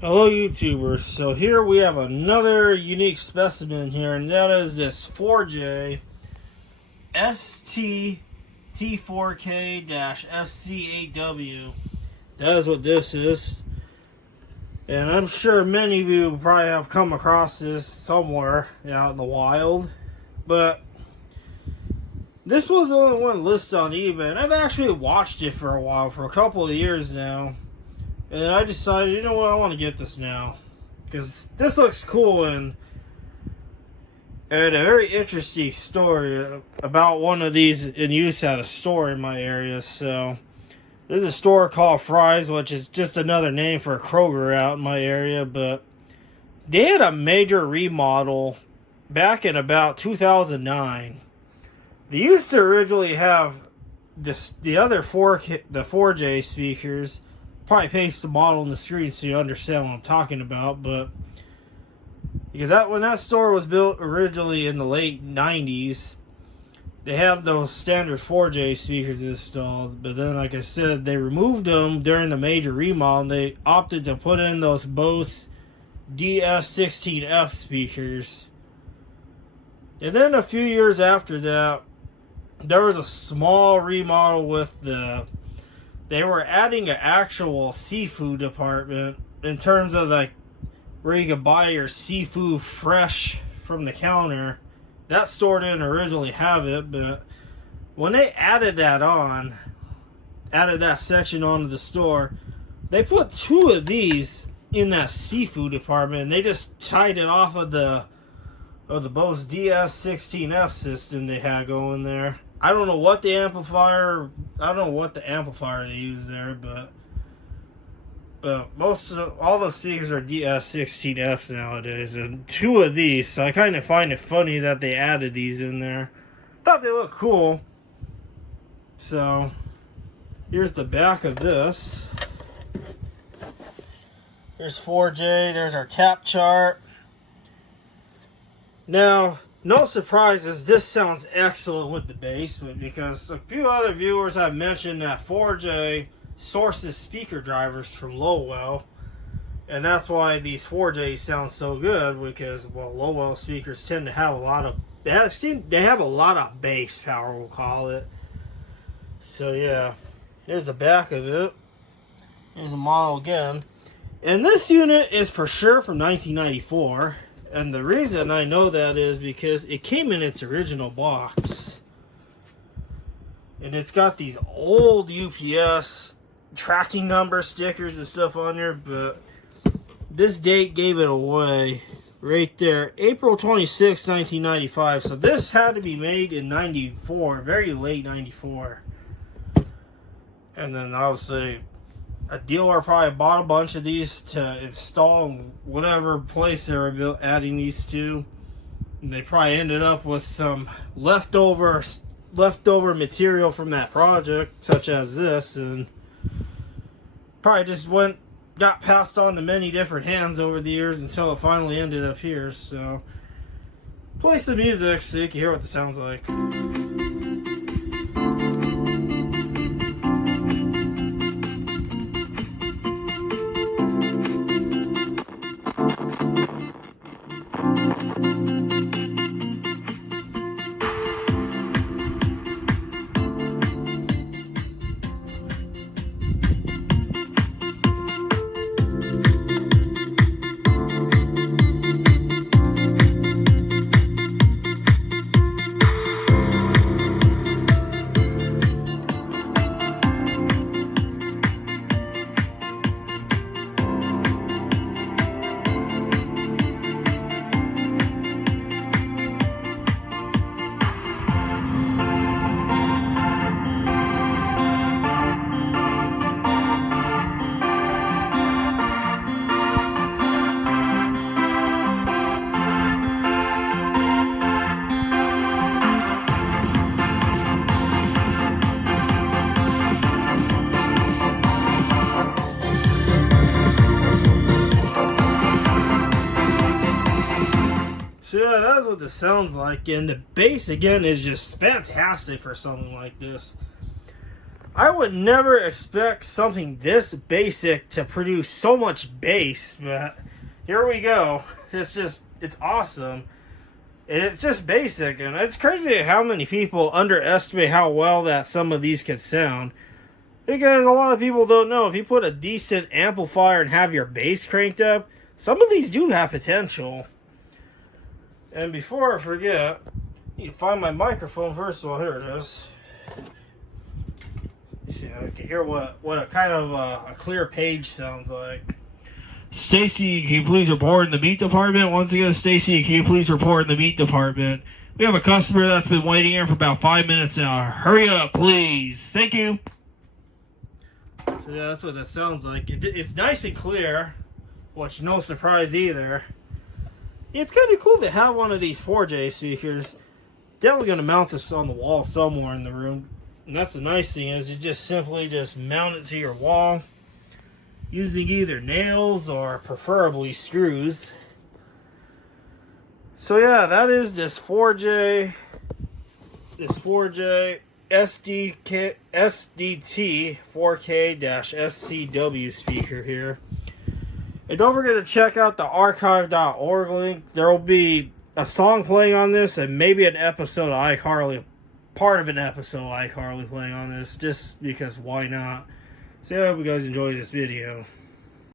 Hello YouTubers, so here we have another unique specimen here, and that is this Fourjay SDT4K-FC8W. That is what this is, and I'm sure many of you probably have come across this somewhere out in the wild, but this was the only one listed on eBay, and I've actually watched it for a while, for a couple of years now. And I decided, you know what, I want to get this now. Because this looks cool, and a very interesting story about one of these in use at a store in my area. So, there's a store called Fry's, which is just another name for a Kroger out in my area. But they had a major remodel back in about 2009. They used to originally have the Fourjay speakers. Probably paste the model on the screen so you understand what I'm talking about, but because when that store was built originally in the late 90s, they had those standard Fourjay speakers installed, but then, like I said, they removed them during the major remodel, and they opted to put in those Bose DS16F speakers. And then a few years after that, there was a small remodel with they were adding an actual seafood department in terms of like where you could buy your seafood fresh from the counter. That store didn't originally have it, but when they added that section onto the store, they put two of these in that seafood department, and they just tied it off of the Bose DS16F system they had going there. I don't know what the amplifier they use there, but all the speakers are DS16Fs nowadays, and two of these, so I kind of find it funny that they added these in there. Thought they looked cool. So, here's the back of this. Here's Fourjay, there's our tap chart. Now, no surprises, this sounds excellent with the bass, because a few other viewers have mentioned that Fourjay sources speaker drivers from Lowell, and that's why these Fourjays sound so good, because, well, Lowell speakers tend to have a lot of bass power, we'll call it. So yeah, here's the back of it. Here's the model again, and this unit is for sure from 1994. And the reason I know that is because it came in its original box. And it's got these old UPS tracking number stickers and stuff on here, but this date gave it away right there. April 26, 1995. So this had to be made in 94, very late 94. And then obviously a dealer probably bought a bunch of these to install in whatever place they were adding these to. And they probably ended up with some leftover material from that project, such as this, and probably just got passed on to many different hands over the years until it finally ended up here. So, play some music so you can hear what it sounds like. So yeah, that's what this sounds like, and the bass again is just fantastic for something like this. I would never expect something this basic to produce so much bass, but here we go. It's awesome. And it's just basic, and it's crazy how many people underestimate how well that some of these can sound. Because a lot of people don't know, if you put a decent amplifier and have your bass cranked up, some of these do have potential. And before I forget, I need to find my microphone first of all. Here it is. See, I can hear what a kind of a clear page sounds like. Stacy, can you please report in the meat department? Once again, Stacy, can you please report in the meat department? We have a customer that's been waiting here for about 5 minutes now. Hurry up, please. Thank you. So yeah, that's what that sounds like. It's nice and clear, which no surprise either. It's kind of cool to have one of these Fourjay speakers. Definitely going to mount this on the wall somewhere in the room. And that's the nice thing is you just simply mount it to your wall using either nails or preferably screws. So yeah, that is this Fourjay SDT4K-FC8W speaker here. And don't forget to check out the archive.org link. There will be a song playing on this and maybe an episode of iCarly, part of an episode of iCarly playing on this, just because why not. So I hope you guys enjoy this video.